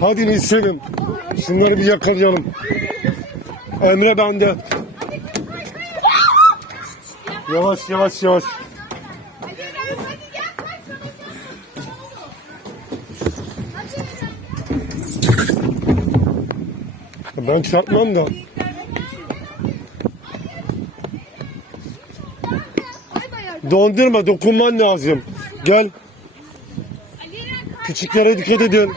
Hadi Nisan'ım. Şunları bir yakalayalım. Emre bende. Yavaş yavaş yavaş. Ben çarpmam da. Dondurma dokunman lazım. Gel. Küçüklere dikkat edin.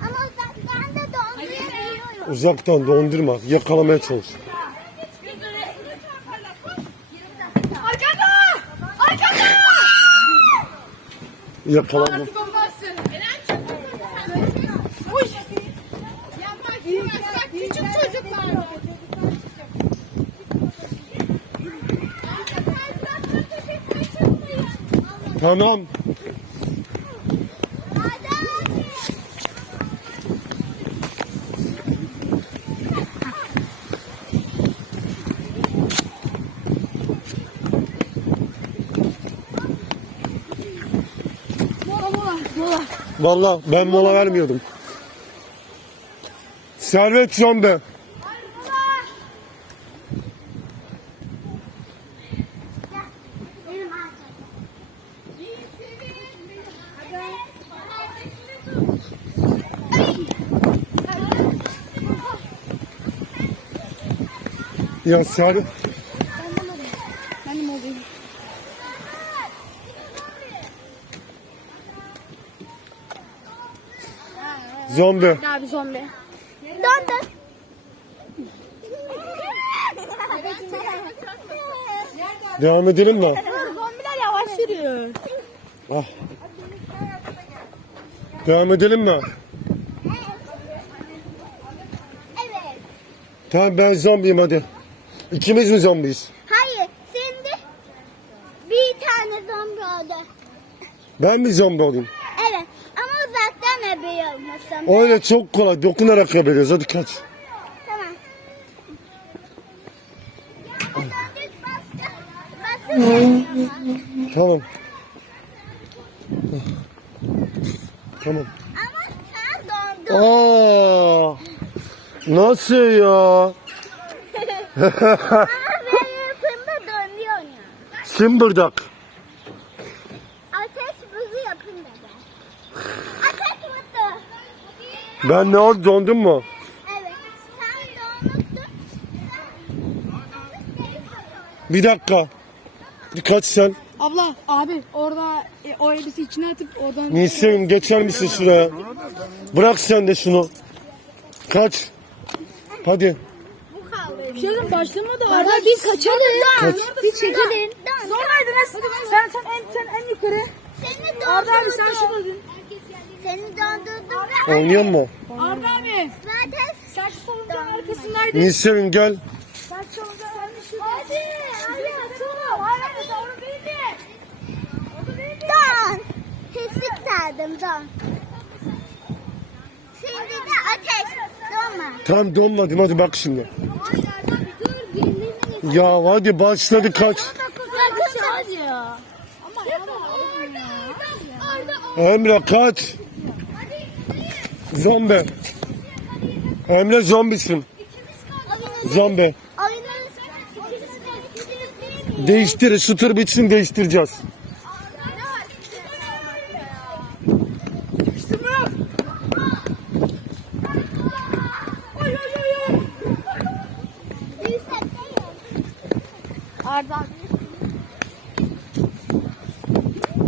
Ama uzaktan da donduruyorum. Uzaktan dondurma. Yakalamaya çalış. Arkada! Arkada! Yakaladım. Artık Mola. Vallahi ben mola vermiyordum. Servet zombi. Ya Servet. Benim olayım. Zombi. Abi zombi. Dondur. Devam edelim mi? Zombiler yavaş yürüyor. Ah. Devam edelim mi? Evet. Tamam ben zombiyim hadi. İkimiz mi zombiyiz? Hayır. Şimdi bir tane zombi oldu. Ben mi zombi olayım? Olmasın. Öyle çok kolay. Dokunarak yapıyoruz. Hadi kaç. Tamam. Tamam. Tamam. Ama sen dondun. Aa! Nasıl ya? Ama benim yapımda donuyor ya. Simbırdak. Ateş buzu yapın dedi. Ateş buzu. Ben ne oldu dondum mu? Evet. Sen dondun. Bir dakika. Bir kaç sen. Abla abi orada e, o elbise içine atıp oradan Nisim geçer misin şuraya? Bırak sen de şunu. Kaç. Hadi. Bir şey diyeyim, başlamadı. Arda biz kaçalım. Kaç. Bir çekilin. Sonraydınız. Sen sen en sen en yukarı. Arda abi sen şurada. Seni dondurdum ve Oynuyor mu? Arda abi. zaten Sen şu salonun arkasındaydın. Gel. Sen salonun arkasındaydın. Hadi. Hadi. Hayır hayır doğru değildi. Don. Pislik derdim don. Şimdi de ateş. Donma. Tamam donmadım hadi bak şimdi. Ya hadi başladı kaç. Emre kaç. Zombi. Emre zombisin. Zombi. Değiştir. Şu tır bitsin değiştireceğiz.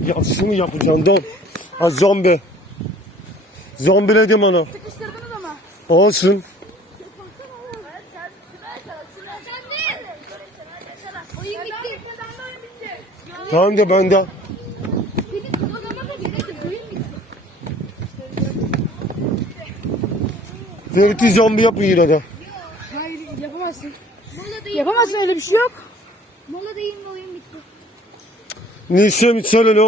Ya şunu yapacağım don. Ha zombi. Zombiledim onu. Sıkıştırdınız ama. Olsun. Oyun bitti. Tamam da ben de. Ferit'i zombi yapın yine de. Hayır yapamazsın. Yapamazsın öyle bir şey yok. Mola değil mi oyun bitti. Neyse söyle ne